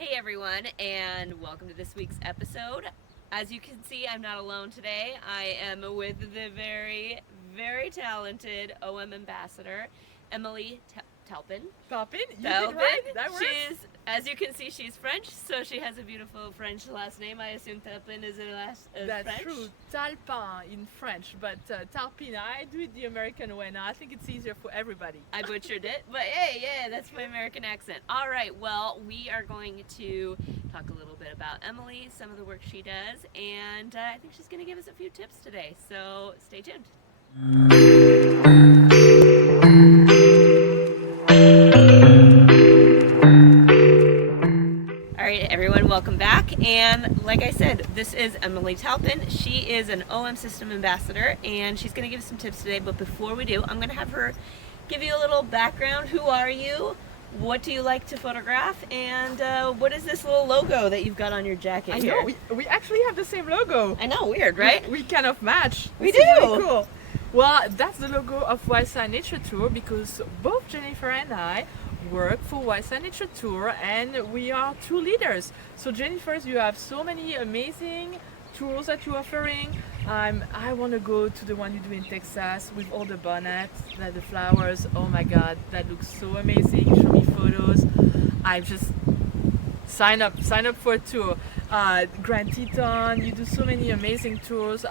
Hey everyone, and welcome to this week's episode. As you can see, I'm not alone today. I am with the very, very talented OM ambassador, Emilie Talpin. Talpin? You did right? That works? As you can see, she's French, so she has a beautiful French last name. I assume Talpin is her last That's French. true. Talpin in French, but Talpin, I do it the American way now. I think it's easier for everybody. I butchered it, but hey, yeah, that's my American accent. All right, well, we are going to talk a little bit about Emilie, some of the work she does, and I think she's going to give us a few tips today, so stay tuned. Alright everyone, welcome back, and like I said, this is Emilie Talpin. She is an OM system ambassador, and she's going to give us some tips today, but before we do, I'm going to have her give you a little background. Who are you? What do you like to photograph? And what is this little logo that you've got on your jacket here? I know, we actually have the same logo. I know, weird, right? We kind of match. We This is do. really cool. Well, that's the logo of Wildside Nature Tour because both Jennifer and I work for Wildside Nature Tour, and we are two leaders. So Jennifer, you have so many amazing tours that you're offering. I want to go to the one you do in Texas with all the bonnets, the flowers. Oh my God, that looks so amazing. Show me photos. I just sign up for a tour. Grand Teton, you do so many amazing tours.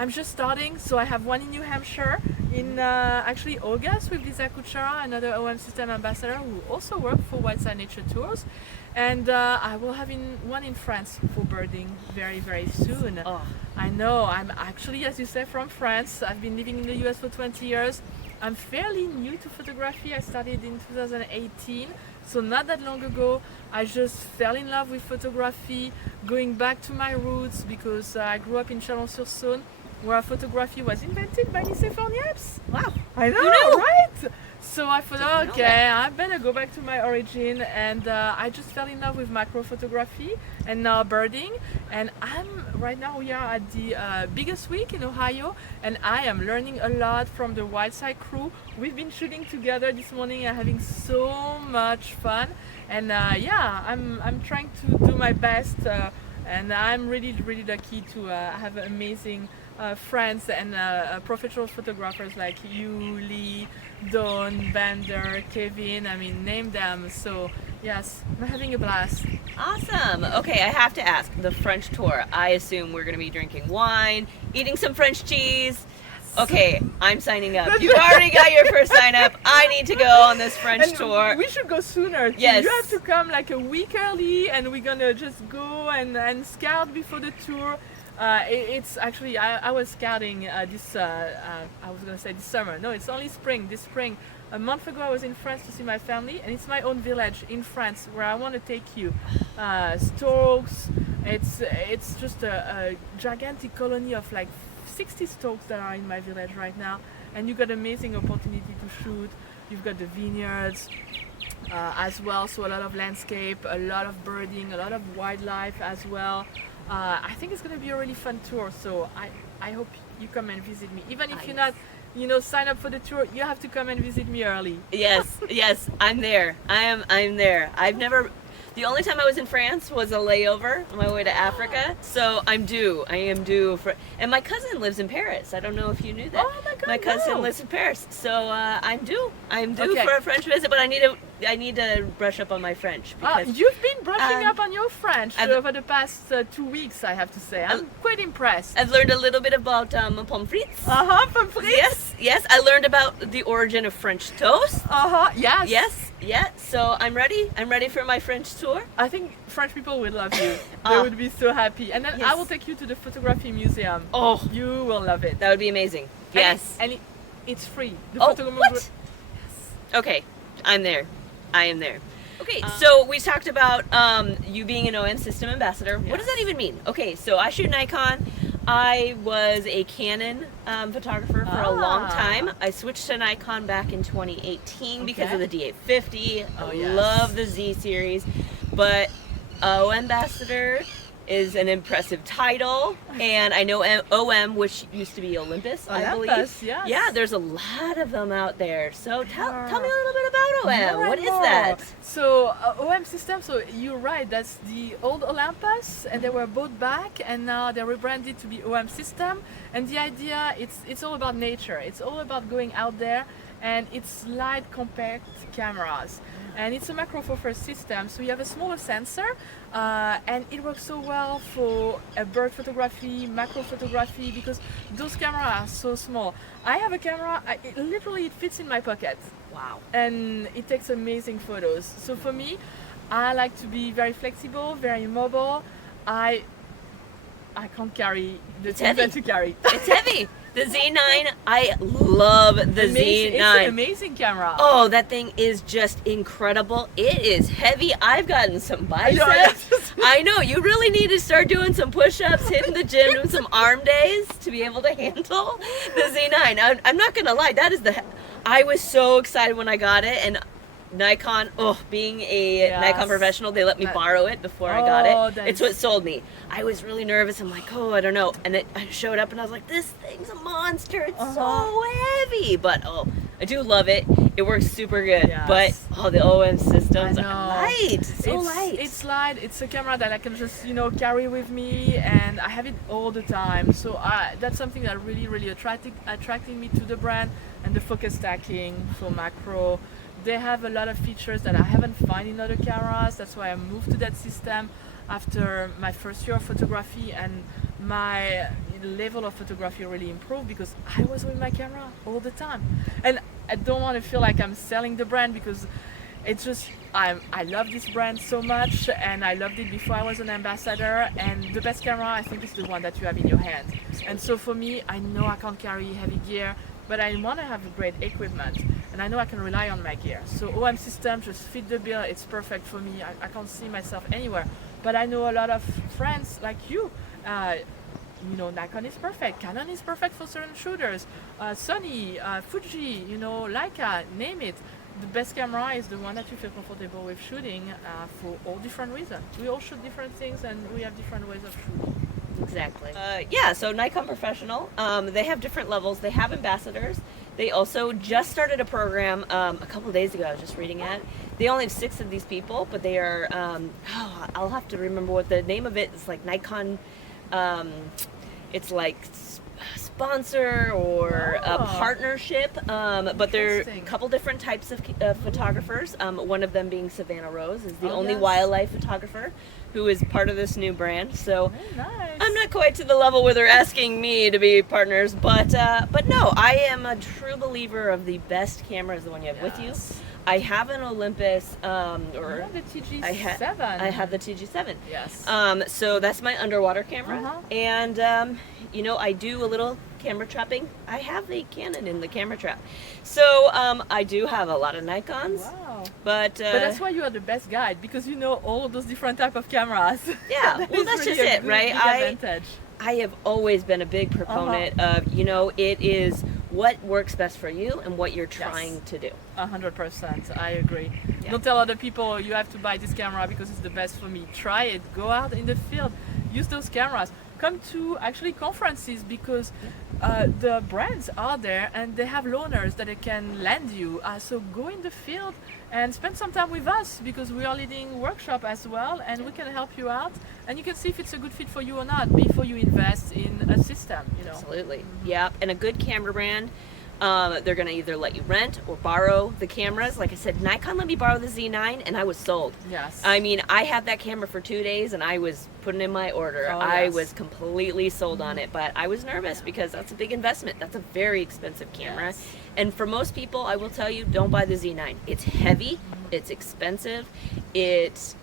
I'm just starting, so I have one in New Hampshire in actually August with Lisa Kuchara, another OM system ambassador who also works for Wildside Nature Tours. And I will have one in France for birding very, very soon. Oh. I know, I'm actually, as you said, from France. I've been living in the US for 20 years. I'm fairly new to photography. I started in 2018, so not that long ago. I just fell in love with photography, going back to my roots because I grew up in Chalon-sur-Saône, where photography was invented by Nice Forniapes. Wow. I know, You know. right? So I thought, Didn't know okay, that. I better go back to my origin, and I just fell in love with macro photography and now birding. And right now we are at the biggest week in Ohio, and I am learning a lot from the Wildside crew. We've been shooting together this morning and having so much fun. And yeah, I'm trying to do my best, and I'm really, really lucky to have amazing friends and professional photographers like you, Lee, Dawn, Bender, Kevin, I mean, name them. So yes, I'm having a blast. Awesome. Okay, I have to ask, the French tour, I assume we're going to be drinking wine, eating some French cheese. Okay, I'm signing up. You've already got your first sign up. I need to go on this French And tour. we should go sooner. Yes. You have to come like a week early, and we're gonna just go and scout before the tour. It's actually, I was scouting I was gonna say this summer. No, it's only spring. This spring. A month ago I was in France to see my family, and it's my own village in France where I want to take you. Storks. It's just a gigantic colony of like 60 storks that are in my village right now, and you got amazing opportunity to shoot. You've got the vineyards as well, so a lot of landscape, a lot of birding, a lot of wildlife as well. I think it's going to be a really fun tour, so I hope you come and visit me. Even if you're not, sign up for the tour, you have to come and visit me early. Yes, I'm there. I'm there. The only time I was in France was a layover on my way to Africa, so I am due for, and my cousin lives in Paris. I don't know if you knew that. Oh my God, my cousin no. lives in Paris, so I'm due Okay. for a French visit, but I need to brush up on my French because You've been brushing um, up on your French over the past 2 weeks, I have to say. I'm quite impressed. I've learned a little bit about pommes frites. Pommes frites. Yes, I learned about the origin of French toast. Yes. Yeah, so I'm ready. I'm ready for my French tour. I think French people would love you. They would be so happy. And then Yes. I will take you to the photography museum. Oh, You will love it. that would be amazing. Yes. And it's free. The Oh, photographer- what? Okay, I'm there. I am there. Okay, so we talked about you being an OM system ambassador. What does that even mean? Okay, so I shoot Nikon. I was a Canon photographer for a long time. I switched to Nikon back in 2018 because of the D850. Oh, I yes. love the Z series. But OM ambassador is an impressive title, and I know OM, which used to be Olympus, I believe. Olympus, yes. Yeah, there's a lot of them out there. So tell me a little bit about OM. More What and is more. that? So OM system, so you're right, that's the old Olympus, and they were bought back, and now they're rebranded to be OM system. And the idea, it's all about nature. It's all about going out there, and it's light compact cameras. And it's a macro four first system, so you have a smaller sensor, and it works so well for bird photography, macro photography, because those cameras are so small. I have a camera, it fits in my pocket. Wow. And it takes amazing photos. So for me, I like to be very flexible, very mobile. I can't carry the things that to carry. It's heavy. The Z9, I love the Z9. It's an amazing camera. Oh, that thing is just incredible. It is heavy. I've gotten some biceps. I know, you really need to start doing some push-ups, hitting the gym, doing some arm days to be able to handle the Z9. I'm not gonna lie, I was so excited when I got it, and Nikon, being a Nikon Professional, they let me borrow it before I got it. It's what sold me. I was really nervous. I'm like, I don't know. And I showed up and I was like, this thing's a monster. It's so heavy. But I do love it. It works super good. Yes. But the OM systems are light. So light. It's light. It's a camera that I can just carry with me, and I have it all the time. So that's something that really attracting me to the brand, and the focus stacking for macro. They have a lot of features that I haven't found in other cameras. That's why I moved to that system after my first year of photography, and my level of photography really improved because I was with my camera all the time. And I don't want to feel like I'm selling the brand, because it's just I love this brand so much, and I loved it before I was an ambassador, and the best camera I think is the one that you have in your hand. And so for me, I know I can't carry heavy gear, but I want to have great equipment, and I know I can rely on my gear. So OM system just fit the bill. It's perfect for me. I can't see myself anywhere. But I know a lot of friends like you. Nikon is perfect. Canon is perfect for certain shooters. Sony, Fuji, Leica, name it. The best camera is the one that you feel comfortable with shooting for all different reasons. We all shoot different things, and we have different ways of shooting. Exactly. So Nikon Professional, they have different levels. They have ambassadors. They also just started a program a couple of days ago. I was just reading it. They only have 6 of these people, but they are, I'll have to remember what the name of it is, like Nikon, it's like sponsor or a partnership, but they're a couple different types of photographers. One of them being Savannah Rose is the only wildlife photographer who is part of this new brand. So nice. I'm not quite to the level where they're asking me to be partners, but no, I am a true believer of the best camera is the one you have with you. I have an Olympus, or the TG7. I have the TG7. Yes. So that's my underwater camera, and I do a little camera trapping. I have a Canon in the camera trap, so I do have a lot of Nikons. Wow. But that's why you are the best guide, because you know all of those different type of cameras. Yeah, well, that's really just it, right? Advantage. I have always been a big proponent of, it is what works best for you and what you're trying to do. 100%, I agree. Yeah. Don't tell other people you have to buy this camera because it's the best for me. Try it. Go out in the field. Use those cameras. Come to actually conferences, because the brands are there and they have loaners that they can lend you. So go in the field and spend some time with us, because we are leading workshop as well, and we can help you out, and you can see if it's a good fit for you or not before you invest in a system. Absolutely. Yeah, and a good camera brand. They're going to either let you rent or borrow the cameras. Like I said, Nikon let me borrow the Z9 and I was sold. Yes. I mean, I had that camera for 2 days and I was putting in my order. I was completely sold on it, but I was nervous because that's a big investment. That's a very expensive camera. Yes. And for most people, I will tell you, don't buy the Z9. It's heavy, it's expensive, it's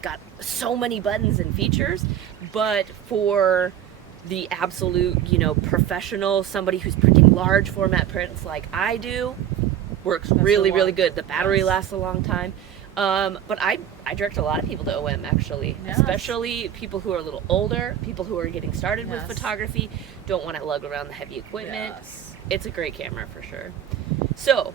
got so many buttons and features, but for the absolute, professional, somebody who's printing large format prints like I do, works really good. The battery lasts a long time. But I direct a lot of people to OM, actually, especially people who are a little older, people who are getting started with photography, don't want to lug around the heavy equipment. It's a great camera for sure. So,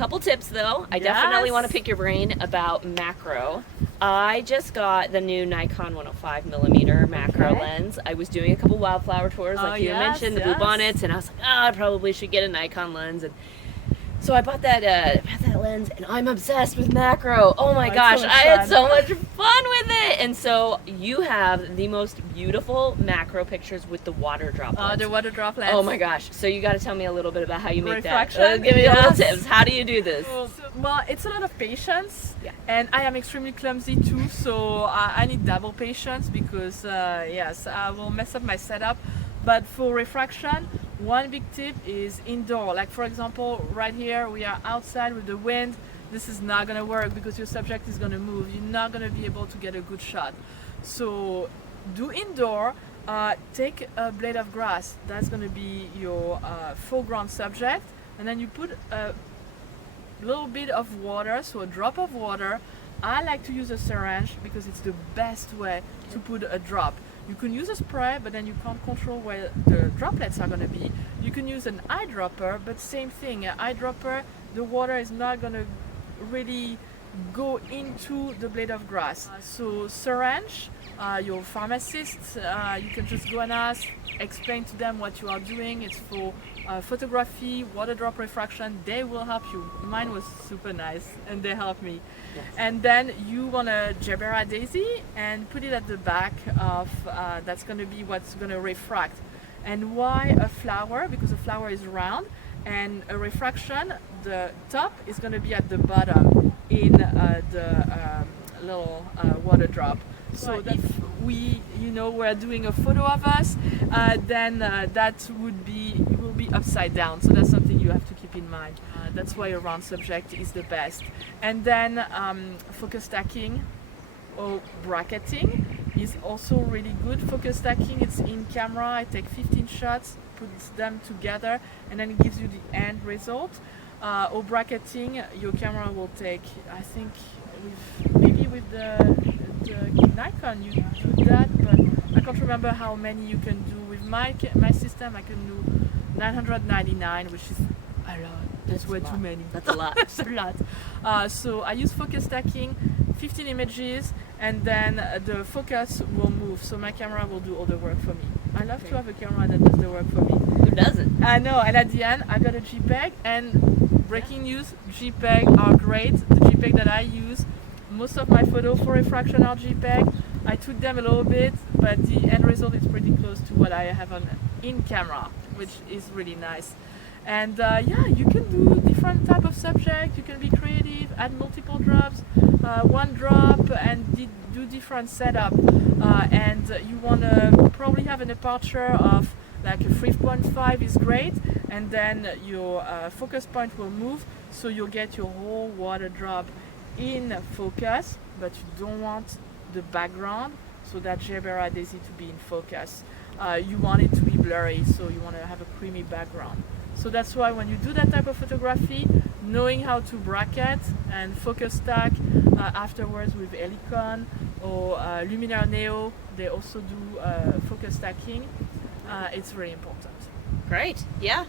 Couple tips though. I definitely Yes. want to pick your brain about macro. I just got the new Nikon 105mm macro Okay. lens. I was doing a couple wildflower tours, Oh, like you yes, mentioned, the yes. bluebonnets, and I was like, I probably should get a Nikon lens. And so I bought that lens, and I'm obsessed with macro. Oh my Oh, it's gosh, so much I had fun. so much fun with it. And so you have the most beautiful macro pictures with the water droplets. The water droplets. Oh my gosh! So you got to tell me a little bit about how you make that. Refraction? Give me a little Yes. tips. How do you do this? Well, it's a lot of patience, Yeah. and I am extremely clumsy too, so I need double patience because yes, I will mess up my setup. But for refraction, one big tip is indoor. Like for example, right here we are outside with the wind. This is not gonna work because your subject is gonna move. You're not gonna be able to get a good shot. So do indoor. Take a blade of grass. That's gonna be your foreground subject, and then you put a little bit of water, so a drop of water. I like to use a syringe because it's the best way to put a drop. You can use a spray, but then you can't control where the droplets are going to be. You can use an eyedropper, but same thing. An eyedropper, the water is not going to really go into the blade of grass. So syringe, your pharmacist, you can just go and ask, explain to them what you are doing. It's for photography, water drop refraction. They will help you. Mine was super nice, and they helped me. Yes. And then you want a Gerbera daisy and put it at the back of, that's going to be what's going to refract. And why a flower? Because a flower is round, and a refraction, the top is going to be at the bottom in the little water drop. So if we, we're doing a photo of us, then that will be upside down. So that's something you have to keep in mind. That's why a round subject is the best. And then focus stacking or bracketing is also really good. Focus stacking, it's in camera. I take 15 shots, put them together, and then it gives you the end result. Or bracketing, your camera will take, I think, maybe with the Nikon you do that, but I can't remember how many you can do. With my system, I can do 999, which is a lot. That's way too many. That's a lot. That's a lot. So I use focus stacking, 15 images, and then the focus will move. So my camera will do all the work for me. I love to have a camera that does the work for me. Who doesn't? I know, and at the end I got a JPEG, and breaking news, JPEG are great. The JPEG that I use, most of my photos for refraction are JPEG. I tweak them a little bit, but the end result is pretty close to what I have on in camera, which is really nice. And yeah, you can do different type of subject. You can be creative, add multiple drops, one drop, and do different setup. And you want to probably have an aperture of like a 3.5 is great, and then your focus point will move, so you'll get your whole water drop in focus, but you don't want the background, so that Gerbera daisy to be in focus. You want it to be blurry, so you want to have a creamy background. So that's why when you do that type of photography, knowing how to bracket and focus stack afterwards with Helicon or Luminaire Neo, they also do focus stacking. It's very important. Great. Yeah.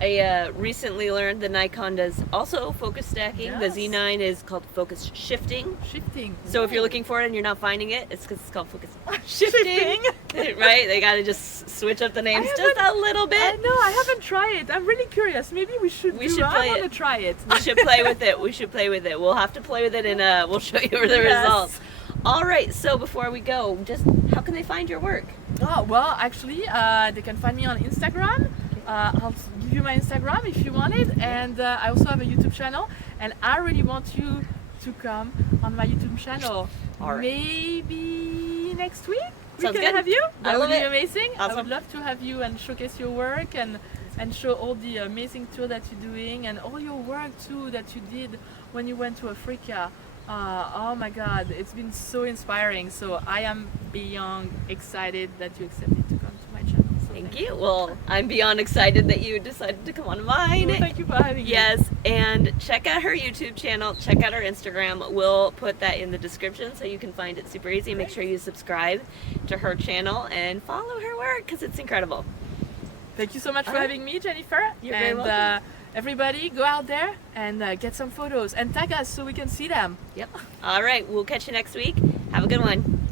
I recently learned the Nikon does also focus stacking. Yes. The Z9 is called focus shifting. Shifting. So if you're looking for it and you're not finding it, it's because it's called focus shifting. Right? They got to just switch up the names just a little bit. I know, I haven't tried it. I'm really curious. Maybe we should We do should I play want to it. try it. We should play with it. We should play with it. We'll have to play with it and we'll show you the Yes. results. All right. So before we go, just how can they find your work? Oh, well, actually, they can find me on Instagram. I'll give you my Instagram if you want it, and I also have a YouTube channel, and I really want you to come on my YouTube channel. All right. Maybe next week we Sounds can good. have you. I That love would be it. amazing. I Awesome. would love to have you and showcase your work and show all the amazing tour that you're doing and all your work too that you did when you went to Africa. Oh my God, it's been so inspiring. So I am beyond excited that you accepted to come to my channel. So Thank you. Well, I'm beyond excited that you decided to come on mine. Well, thank you for having me. Yes, and check out her YouTube channel, check out her Instagram. We'll put that in the description so you can find it super easy. Make sure you subscribe to her channel and follow her work because it's incredible. Thank you so much for All right. having me, Jennifer. You're very and, welcome. everybody go out there and get some photos and tag us so we can see them. Yep. All right, we'll catch you next week. Have a good one.